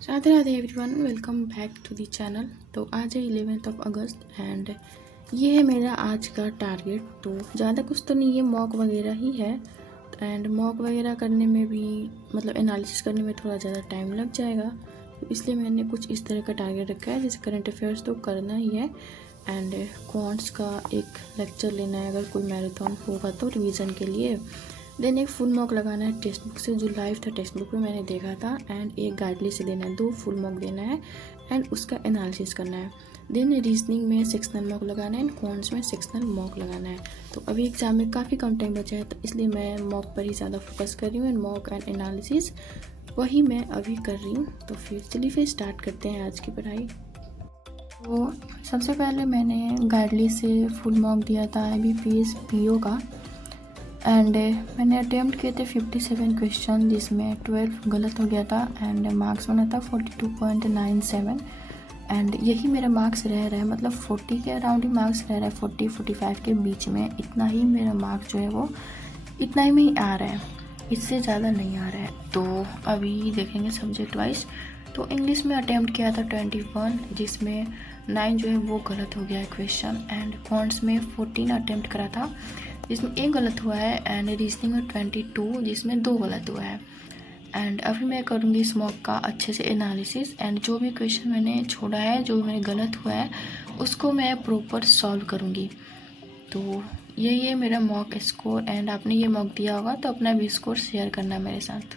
Radhe Radhe everyone, welcome back to the channel. तो आज है 11th ऑफ अगस्त एंड ये है मेरा आज का टारगेट। तो ज़्यादा कुछ तो नहीं है, मॉक वगैरह ही है। एंड मॉक वगैरह करने में भी मतलब एनालिसिस करने में थोड़ा ज़्यादा टाइम लग जाएगा, तो इसलिए मैंने कुछ इस तरह का टारगेट रखा है। जैसे करंट अफेयर्स तो करना ही है एंड क्वांट्स का एक लेक्चर लेना है अगर कोई मैराथन होगा तो रिवीजन के लिए। देन एक फुल मॉक लगाना है टेक्स्ट बुक से, जो लाइव था टेक्स्ट बुक में मैंने देखा था। एंड एक गाइडली से देना है, 2 फुल मॉक देना है एंड उसका एनालिसिस करना है। देन रीजनिंग में सेक्शनल मॉक लगाना है एंड कॉन्स में सेक्शनल मॉक लगाना है। तो अभी एग्जाम में काफ़ी कम टाइम बचा है, तो इसलिए मैं मॉक पर ही ज़्यादा फोकस कर रही हूँ एंड मॉक एंड एनालिसिस वही मैं अभी कर रही हूँ। तो फिर स्टार्ट करते हैं आज की पढ़ाई। तो सबसे पहले मैंने गाइडली से फुल मॉक दिया था IBPS PO का एंड मैंने अटैम्प्ट किए थे 57 क्वेश्चन, जिसमें 12 गलत हो गया था एंड मार्क्स बना था 42.97 एंड यही मेरा मार्क्स रह रहा है, मतलब 40 के अराउंड ही मार्क्स रह रहा है, 40-45 के बीच में इतना ही मेरा मार्क्स जो है वो इतना ही में ही आ रहा है, इससे ज़्यादा नहीं आ रहा है। तो अभी देखेंगे सब्जेक्ट वाइज। तो इंग्लिश में अटैम्प्ट किया था 21, जिसमें 9 जो है वो गलत हो गया है क्वेश्चन एंड कॉन्ट्स में 14 अटैम्प्ट करा था, जिसमें 1 गलत हुआ है एंड रीजनिंग में 22, जिसमें 2 गलत हुआ है। एंड अभी मैं करूँगी इस मॉक का अच्छे से एनालिसिस एंड जो भी क्वेश्चन मैंने छोड़ा है, जो मेरे गलत हुआ है, उसको मैं प्रॉपर सॉल्व करूँगी। तो यही है मेरा मॉक स्कोर एंड आपने ये मॉक दिया होगा तो अपना भी स्कोर शेयर करना मेरे साथ।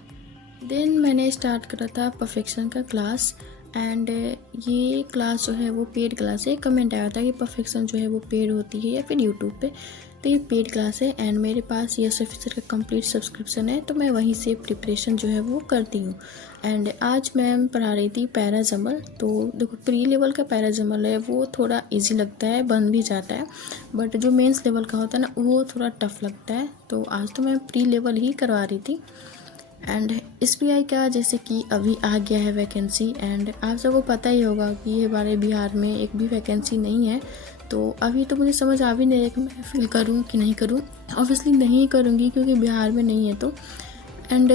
देन मैंने स्टार्ट करा था परफेक्शन का क्लास एंड ये क्लास जो है वो पेड क्लास है। कमेंट आया था कि परफेक्शन जो है वो पेड होती है या फिर यूट्यूब पे, तो ये पेड क्लास है एंड मेरे पास यस ऑफिसर का कंप्लीट सब्सक्रिप्शन है, तो मैं वहीं से प्रिपरेशन जो है वो करती हूँ। एंड आज मैम पढ़ा रही थी पैराजमल। तो देखो, प्री लेवल का पैराजमल है वो थोड़ा इजी लगता है, बन भी जाता है, बट जो मेंस लेवल का होता है ना वो थोड़ा टफ लगता है। तो आज तो मैं प्री लेवल ही करवा रही थी। एंड SBI का जैसे कि अभी आ गया है वैकेंसी एंड आप सबको पता ही होगा कि हमारे बिहार में एक भी वैकेंसी नहीं है। तो अभी तो मुझे समझ आ भी नहीं रहा कि मैं फिल करूं कि नहीं करूं। ऑब्वियसली नहीं करूंगी क्योंकि बिहार में नहीं है। तो एंड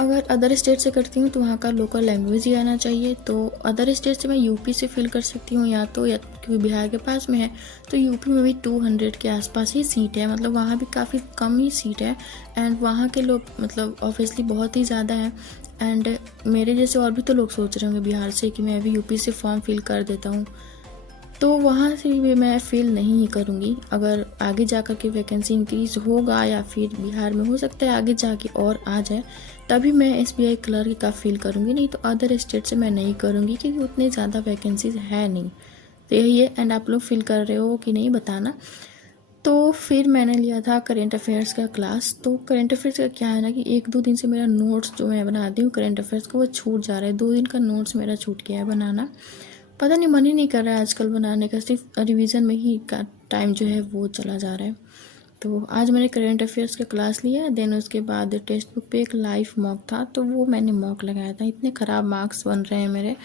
अगर अदर स्टेट से करती हूँ तो वहाँ का लोकल लैंग्वेज ही आना चाहिए। तो अदर स्टेट से मैं यूपी से फिल कर सकती हूँ या क्योंकि बिहार के पास में है, तो यूपी में भी 200 के आसपास ही सीट है, मतलब वहाँ भी काफ़ी कम ही सीट है एंड वहाँ के लोग मतलब ऑब्वियसली बहुत ही ज़्यादा है। एंड मेरे जैसे और भी तो लोग सोच रहे होंगे बिहार से कि मैं अभी यूपी से फॉर्म फिल कर देता हूँ, तो वहाँ से भी मैं फ़ील नहीं करूँगी। अगर आगे जाकर के वैकेंसी इंक्रीज़ होगा या फिर बिहार में हो सकता है आगे जाके और आ जाए, तभी मैं SBI क्लर्क का फ़ील करूँगी, नहीं तो अदर स्टेट से मैं नहीं करूँगी क्योंकि उतने ज़्यादा वैकेंसीज है नहीं। तो यही है एंड आप लोग फील कर रहे हो कि नहीं बताना। तो फिर मैंने लिया था करेंट अफेयर्स का क्लास। तो करेंट अफेयर्स का क्या है ना कि 1-2 दिन से मेरा नोट्स जो मैं बनाती हूँ करेंट अफेयर्स का वो छूट जा रहा है। 2 दिन का नोट्स मेरा छूट गया है बनाना, पता नहीं मन ही नहीं कर रहा है आजकल बनाने का, सिर्फ रिवीजन में ही का टाइम जो है वो चला जा रहा है। तो आज मैंने करेंट अफेयर्स का क्लास लिया, देन उसके बाद टेक्स्ट बुक पे एक लाइव मॉक था तो वो मैंने मॉक लगाया था। इतने ख़राब मार्क्स बन रहे हैं मेरे।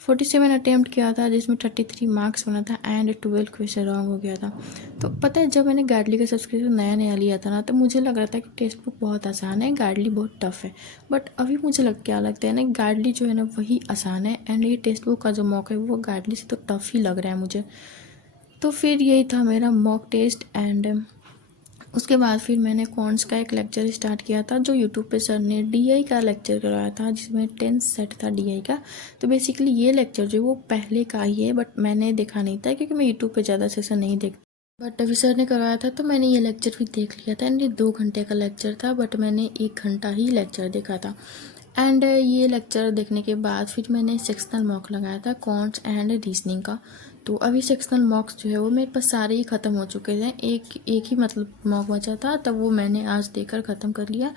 47 अटैम्प्ट किया था जिसमें 33 मार्क्स बना था एंड 12 क्वेश्चन रॉन्ग हो गया था। तो पता है जब मैंने गाइडली का सब्सक्रिप्शन नया नया लिया था ना, तो मुझे लग रहा था कि टेक्स्ट बुक बहुत आसान है, गाइडली बहुत टफ है। बट अभी मुझे क्या लगता है ना, गाइडली जो है ना वही आसान है एंड ये टेक्स्ट बुक का जो मॉक है वो गाइडली से तो टफ ही लग रहा है मुझे। तो फिर यही था मेरा मॉक टेस्ट एंड उसके बाद फिर मैंने कॉन्ट्स का एक लेक्चर स्टार्ट किया था जो यूट्यूब पे सर ने DI का लेक्चर करवाया था, जिसमें 10 सेट था DI का। तो बेसिकली ये लेक्चर जो वो पहले का ही है, बट मैंने देखा नहीं था क्योंकि मैं यूट्यूब पे ज़्यादा सेशन नहीं देखती। बट अभी सर ने करवाया था तो मैंने ये लेक्चर भी देख लिया था एंड ये 2 घंटे का लेक्चर था, बट मैंने 1 घंटा ही लेक्चर देखा था। एंड ये लेक्चर देखने के बाद फिर मैंने सेक्शनल मॉक लगाया था कॉन्ट्स एंड रीजनिंग का। तो अभी सेक्शनल मॉक्स जो है वो मेरे पास सारे ही ख़त्म हो चुके थे, एक ही मतलब मॉक बचा था, तब वो मैंने आज देकर ख़त्म कर लिया।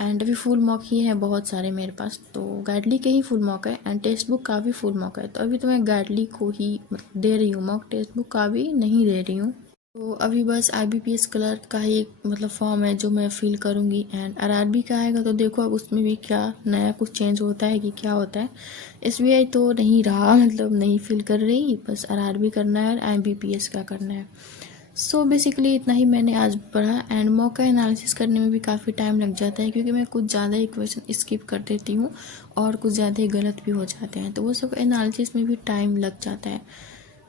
एंड अभी फुल मॉक ही है बहुत सारे मेरे पास, तो गाइडली के ही फुल मॉक है एंड टेक्स्ट बुक का भी फुल मॉक है। तो अभी तो मैं गाइडली को ही दे रही हूँ मॉक, टेक्स्ट बुक का भी नहीं दे रही हूँ। तो अभी बस IBPS क्लर्क का ही मतलब फॉर्म है जो मैं फिल करूँगी एंड RRB का आएगा तो देखो अब उसमें भी क्या नया कुछ चेंज होता है कि क्या होता है। SBI तो नहीं रहा, मतलब नहीं फिल कर रही, बस RRB करना है और IBPS का करना है। सो बेसिकली इतना ही मैंने आज पढ़ा। एंड मॉक का एनालिसिस करने में भी काफ़ी टाइम लग जाता है क्योंकि मैं कुछ ज़्यादा ही क्वेश्चन स्किप कर देती हूँ और कुछ ज़्यादा ही गलत भी हो जाते हैं, तो वो सब एनालिसिस में भी टाइम लग जाता है।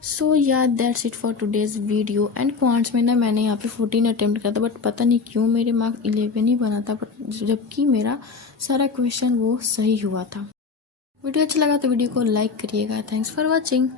सो या that's it for today's video. And quants में ना मैंने यहाँ पे 14 अटेम्प्ट किया था, बट पता नहीं क्यों मेरे मार्क 11 ही बना था, बट जबकि मेरा सारा क्वेश्चन वो सही हुआ था। वीडियो अच्छा लगा तो वीडियो को लाइक करिएगा। Thanks for watching.